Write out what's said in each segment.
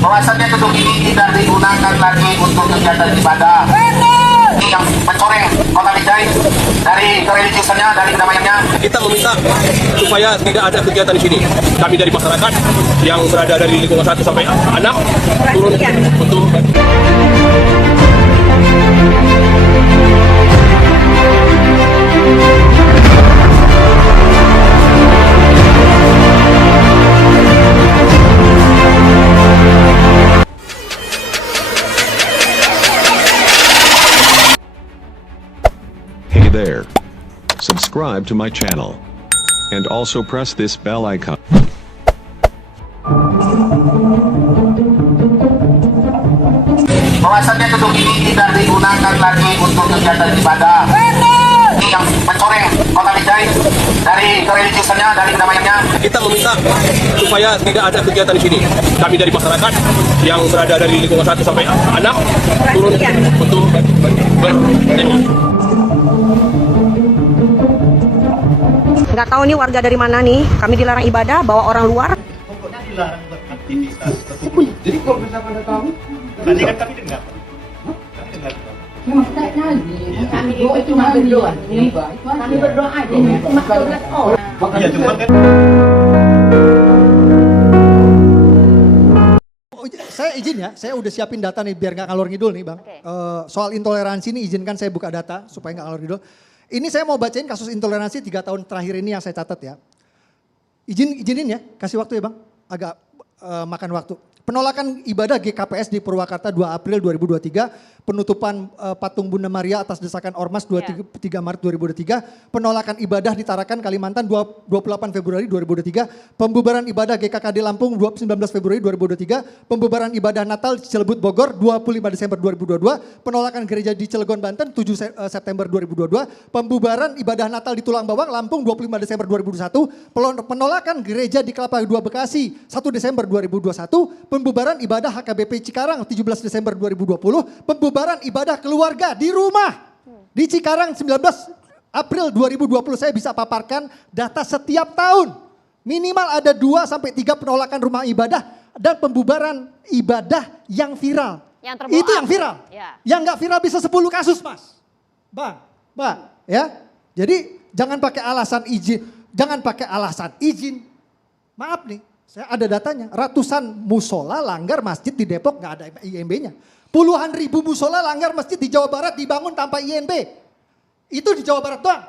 Bahwasannya gedung ini tidak digunakan lagi untuk kegiatan ibadah. Yang mencoreng kota Binjai dari kereligiusannya, dari kedamaiannya. Kita meminta supaya tidak ada kegiatan di sini. Kami dari masyarakat yang berada dari lingkungan 1 sampai 6 turun untuk Hey there. Subscribe to my channel. And also press this bell icon. Bahwasannya gedung ini tidak digunakan lagi untuk kegiatan ibadah. Yang mencoreng kota Binjai dari kereligiusannya, dari kedamaiannya. kita meminta supaya tidak ada kegiatan di sini. Kami dari masyarakat yang berada dari lingkungan 1 sampai 6 turun untuk berdemo. Nggak tahu nih warga dari mana nih, kami dilarang ibadah, bawa orang luar. Pokoknya dilarang beraktivitas. Jadi kalau bisa pada tahu, tadi kan kami dengar. Kami dengar. Memang tak nali. Kami itu cuma berdoa. Kami berdoa aja. Cuma 12 orang. Iya, cuma kan. Saya izin ya, saya udah siapin data nih biar nggak ngalor ngidul nih bang. Soal intoleransi ini izinkan saya buka data supaya nggak ngalor ngidul. Ini saya mau bacain kasus intoleransi 3 tahun terakhir ini yang saya catat ya. Izinin ya, kasih waktu ya bang, agak makan waktu. Penolakan ibadah GKPS di Purwakarta 2 April 2023, penutupan patung Bunda Maria atas desakan Ormas 3 Maret 2023, penolakan ibadah di Tarakan Kalimantan 28 Februari 2023, pembubaran ibadah GKKD Lampung 19 Februari 2023, pembubaran ibadah Natal di Cilebut Bogor 25 Desember 2022, penolakan gereja di Cilegon Banten 7 September 2022, pembubaran ibadah Natal di Tulang Bawang Lampung 25 Desember 2021, penolakan gereja di Kelapa II Bekasi 1 Desember 2021, pembubaran ibadah HKBP Cikarang 17 Desember 2020, pembubaran ibadah keluarga di rumah di Cikarang 19 April 2020. Saya bisa paparkan data setiap tahun. Minimal ada 2 sampai 3 penolakan rumah ibadah dan pembubaran ibadah yang viral. Yang terblow Itu yang viral. Ya. Yang nggak viral bisa 10 kasus, Mas. Bang, ya. Jadi jangan pakai alasan izin, Maaf nih. Saya ada datanya, ratusan musola langgar masjid di Depok nggak ada IMB-nya. Puluhan ribu musola langgar masjid di Jawa Barat dibangun tanpa IMB. Itu di Jawa Barat doang.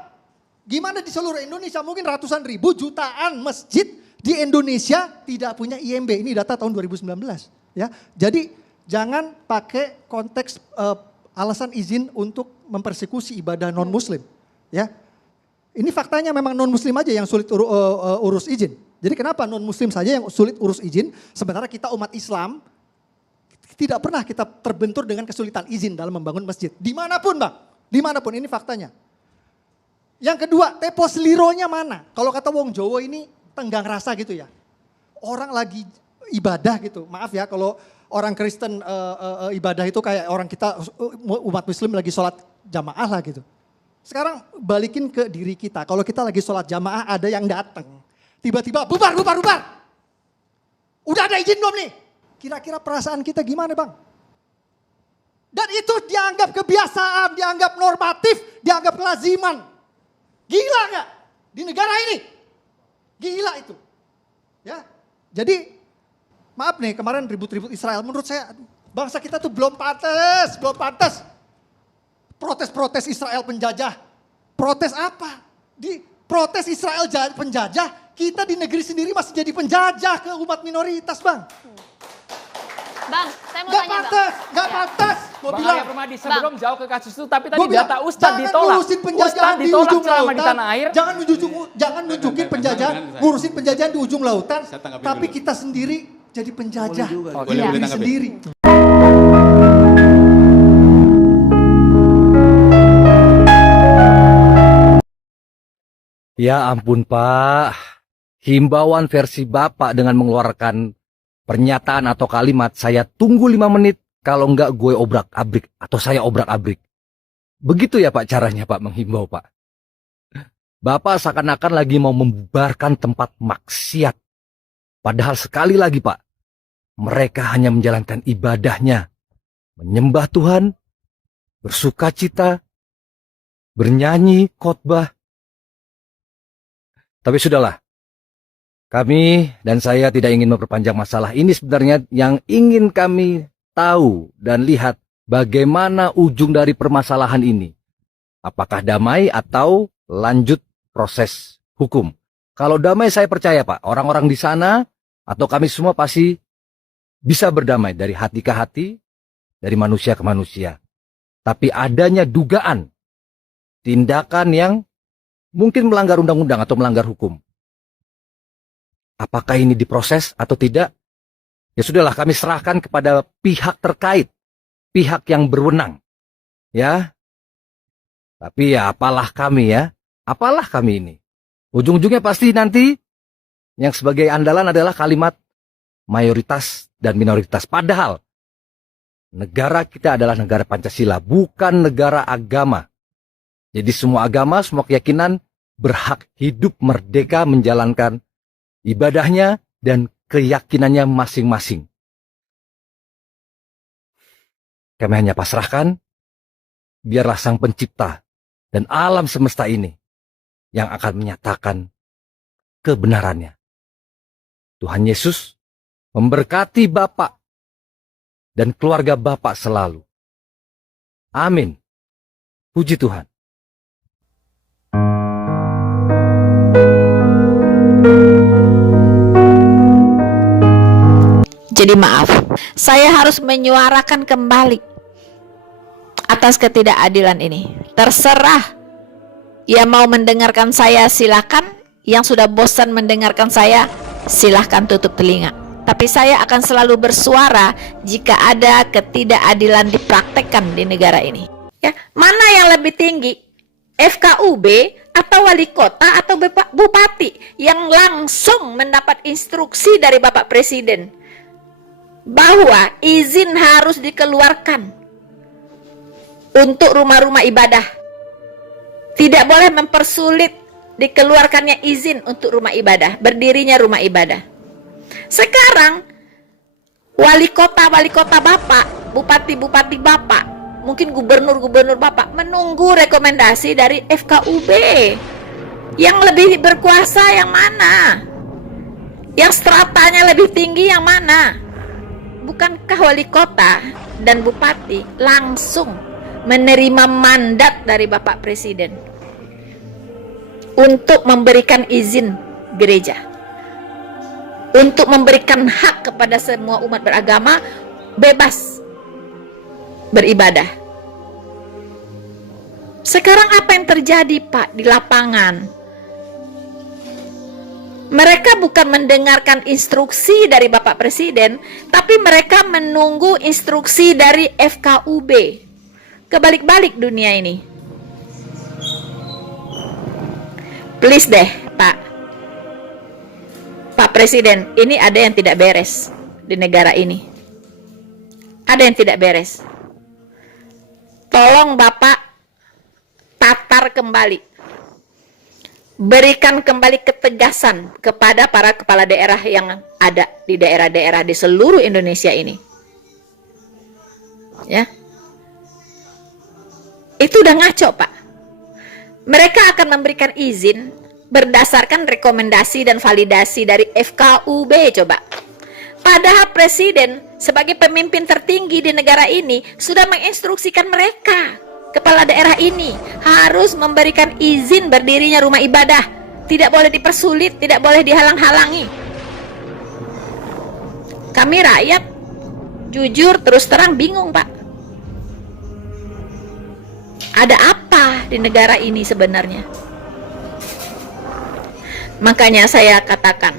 Gimana di seluruh Indonesia? Mungkin ratusan ribu, jutaan masjid di Indonesia tidak punya IMB. Ini data tahun 2019. Ya, jadi jangan pakai konteks alasan izin untuk mempersekusi ibadah non-Muslim. Ya, ini faktanya memang non-Muslim aja yang sulit urus izin. Jadi kenapa non-Muslim saja yang sulit urus izin, sementara kita umat Islam tidak pernah kita terbentur dengan kesulitan izin dalam membangun masjid. Dimanapun bang, dimanapun, ini faktanya. Yang kedua, tempo selironya mana? Kalau kata wong Jawa ini tenggang rasa gitu ya. Orang lagi ibadah gitu, maaf ya kalau orang Kristen ibadah itu kayak orang kita umat Muslim lagi sholat jamaah lah gitu. Sekarang balikin ke diri kita, kalau kita lagi sholat jamaah ada yang datang. Tiba-tiba bubar. Udah ada izin belum nih? Kira-kira perasaan kita gimana bang? Dan itu dianggap kebiasaan, dianggap normatif, dianggap kelaziman. Gila gak? Di negara ini. Gila itu. Ya, jadi maaf nih kemarin ribut-ribut Israel. Menurut saya bangsa kita tuh belum pantas. Protes-protes Israel penjajah. Protes apa? Protes Israel penjajah. Kita di negeri sendiri masih jadi penjajah ke umat minoritas bang. Bang, saya mau tanya bang. Gak pantas. Bang Arya Permadi, sebelum jauh ke kasus itu, tapi tadi Gua bilang, data Ustadz ditolak. Ustadz Ustadz ditolak selama di tanah air. Jangan nunjukin penjajahan, ngurusin penjajahan di ujung lautan. Tapi kita sendiri jadi penjajah di negeri sendiri. Ya ampun Pak, himbauan versi Bapak dengan mengeluarkan pernyataan atau kalimat saya tunggu 5 menit kalau enggak gue obrak-abrik atau saya obrak-abrik. Begitu ya Pak caranya Pak menghimbau Pak. Bapak seakan-akan lagi mau membubarkan tempat maksiat Padahal sekali lagi Pak, mereka hanya menjalankan ibadahnya, menyembah Tuhan, bersukacita, bernyanyi, khotbah. Tapi sudahlah, kami dan saya tidak ingin memperpanjang masalah ini. Sebenarnya yang ingin kami tahu dan lihat bagaimana ujung dari permasalahan ini. Apakah damai atau lanjut proses hukum. Kalau damai saya percaya Pak, orang-orang di sana atau kami semua pasti bisa berdamai dari hati ke hati, dari manusia ke manusia. Tapi adanya dugaan, tindakan yang mungkin melanggar undang-undang atau melanggar hukum. Apakah ini diproses atau tidak? Ya sudahlah, kami serahkan kepada pihak terkait, pihak yang berwenang. Ya. Tapi ya apalah kami ya, apalah kami ini. Ujung-ujungnya pasti nanti yang sebagai andalan adalah kalimat mayoritas dan minoritas. Padahal negara kita adalah negara Pancasila, bukan negara agama. Jadi semua agama, semua keyakinan berhak hidup merdeka menjalankan ibadahnya dan keyakinannya masing-masing. Kami hanya pasrahkan, biarlah Sang Pencipta dan alam semesta ini yang akan menyatakan kebenarannya. Tuhan Yesus memberkati Bapak dan keluarga Bapak selalu. Amin. Puji Tuhan. Jadi maaf, saya harus menyuarakan kembali atas ketidakadilan ini. Terserah, yang mau mendengarkan saya silakan, yang sudah bosan mendengarkan saya silahkan tutup telinga. Tapi saya akan selalu bersuara jika ada ketidakadilan dipraktekkan di negara ini. Ya, mana yang lebih tinggi? FKUB atau wali kota atau bupati yang langsung mendapat instruksi dari Bapak Presiden bahwa izin harus dikeluarkan untuk rumah-rumah ibadah. Tidak boleh mempersulit dikeluarkannya izin untuk rumah ibadah, berdirinya rumah ibadah. Sekarang wali kota Bapak, bupati Bapak, mungkin gubernur Bapak menunggu rekomendasi dari FKUB. Yang lebih berkuasa yang mana? Yang stratanya lebih tinggi yang mana? Bukankah wali kota dan bupati langsung menerima mandat dari Bapak Presiden untuk memberikan izin gereja, untuk memberikan hak kepada semua umat beragama bebas beribadah? Sekarang apa yang terjadi Pak di lapangan? Mereka bukan mendengarkan instruksi dari Bapak Presiden, tapi mereka menunggu instruksi dari FKUB. Kebalik-balik dunia ini. Please deh, Pak Presiden, ini ada yang tidak beres di negara ini. Ada yang tidak beres. Tolong Bapak tatar kembali. Berikan kembali ketegasan kepada para kepala daerah yang ada di daerah-daerah di seluruh Indonesia ini. Ya. Itu udah ngaco, Pak. Mereka akan memberikan izin berdasarkan rekomendasi dan validasi dari FKUB, coba. Padahal Presiden sebagai pemimpin tertinggi di negara ini sudah menginstruksikan mereka, kepala daerah ini harus memberikan izin berdirinya rumah ibadah. Tidak boleh dipersulit, tidak boleh dihalang-halangi. Kami rakyat jujur terus terang bingung, Pak. Ada apa di negara ini sebenarnya? Makanya saya katakan,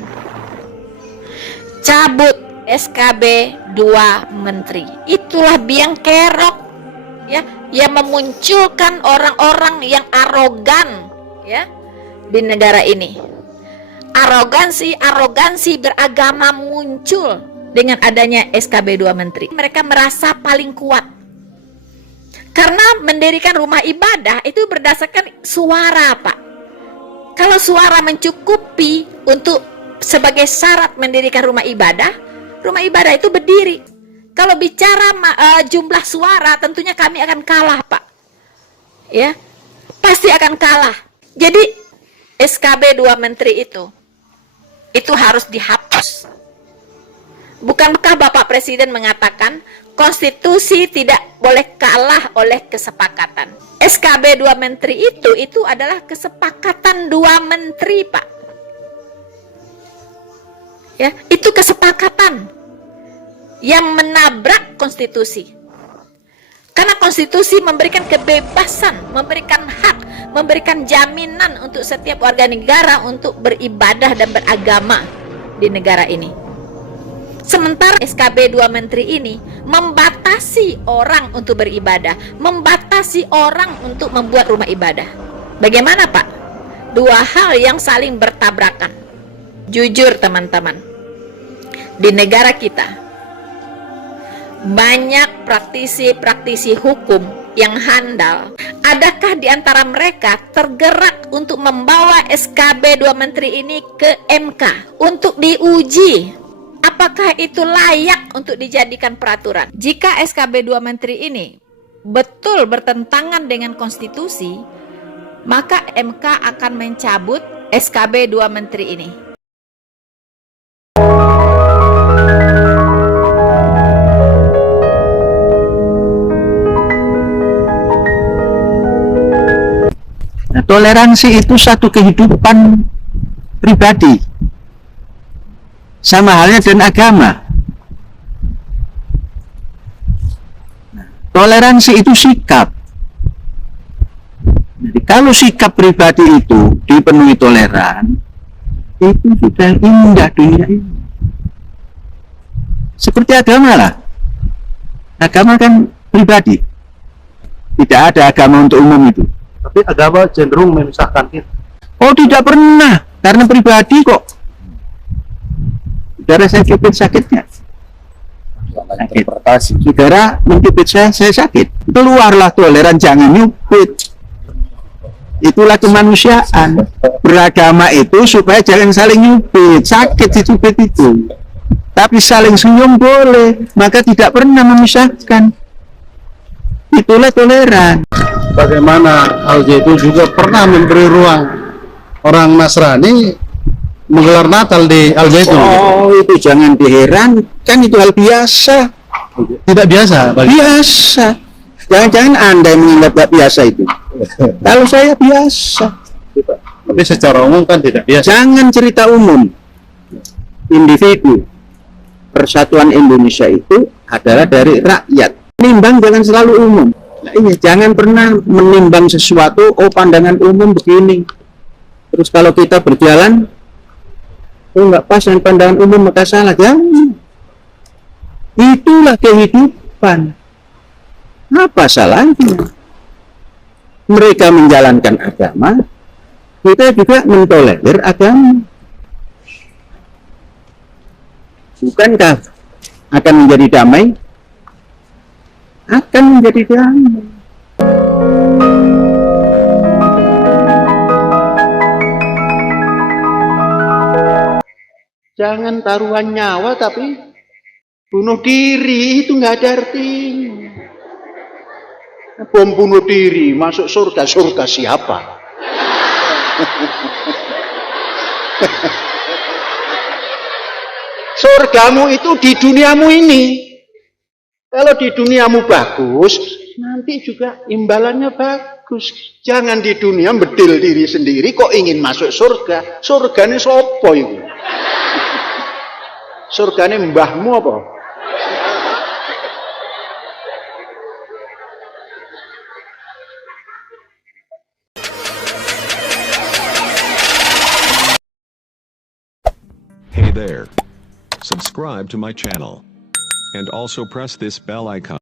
cabut SKB 2 menteri. Itulah biang kerok ya, yang memunculkan orang-orang yang arogan ya di negara ini. Arogansi beragama muncul dengan adanya SKB 2 menteri. Mereka merasa paling kuat. Karena mendirikan rumah ibadah itu berdasarkan suara, Pak. Kalau suara mencukupi untuk sebagai syarat mendirikan rumah ibadah itu berdiri. Kalau bicara jumlah suara, tentunya kami akan kalah, Pak. Ya, pasti akan kalah. Jadi SKB 2 Menteri itu harus dihapus. Bukankah Bapak Presiden mengatakan konstitusi tidak boleh kalah oleh kesepakatan? SKB 2 Menteri itu adalah kesepakatan 2 menteri, Pak. Ya, itu kesepakatan yang menabrak konstitusi. Karena konstitusi memberikan kebebasan, memberikan hak, memberikan jaminan untuk setiap warga negara untuk beribadah dan beragama di negara ini. Sementara SKB 2 Menteri ini membatasi orang untuk beribadah, membatasi orang untuk membuat rumah ibadah. Bagaimana, Pak? Dua hal yang saling bertabrakan. Jujur, teman-teman, di negara kita banyak praktisi-praktisi hukum yang handal. Adakah di antara mereka tergerak untuk membawa SKB 2 Menteri ini ke MK untuk diuji? Apakah itu layak untuk dijadikan peraturan? Jika SKB 2 Menteri ini betul bertentangan dengan konstitusi, maka MK akan mencabut SKB 2 Menteri ini. Nah, toleransi itu satu kehidupan pribadi, sama halnya dengan agama. Nah, toleransi itu sikap. Jadi kalau sikap pribadi itu dipenuhi toleran, itu sudah indah dunia ini. Seperti agama lah. Agama kan pribadi. Tidak ada agama untuk umum itu. Tapi agama cenderung memisahkan kita. Oh, tidak pernah, karena pribadi kok. Saudara saya kipit sakitnya. Sakit. Saudara mencubit saya sakit. Keluarlah toleran, jangan nyubit. Itulah kemanusiaan. Beragama itu supaya jangan saling nyubit. Sakit dicubit itu. Tapi saling senyum boleh. Maka tidak pernah memisahkan. Itulah toleran. Bagaimana Al-J itu juga pernah memberi ruang orang Nasrani menggelar Natal di Al-Zaitun. Oh, itu jangan diherankan, itu hal biasa. Tidak biasa bagi... Biasa. Jangan-jangan Anda yang menganggap tidak biasa itu. Kalau saya biasa. Tapi secara umum kan tidak biasa. Jangan cerita umum. Individu. Persatuan Indonesia itu adalah dari rakyat. Nimbang jangan selalu umum. Nah, ini jangan pernah menimbang sesuatu, oh pandangan umum begini. Terus kalau kita berjalan, oh nggak pas dengan pandangan umum maka salah. Jangan. Itulah kehidupan. Apa salahnya? Mereka menjalankan agama, kita juga mentolerir agama. Bukankah akan menjadi damai? Akan menjadi damai. Jangan taruhan nyawa tapi bunuh diri, itu nggak ada artinya. Bom bunuh diri masuk surga, surga siapa? Surgamu itu di duniamu ini. Kalau di duniamu bagus, nanti juga imbalannya bagus. Jangan di dunia bedil diri sendiri kok ingin masuk surga. Surganya sopo itu? Surganya mbahmu apa? Hey there. Subscribe to my channel. And also press this bell icon.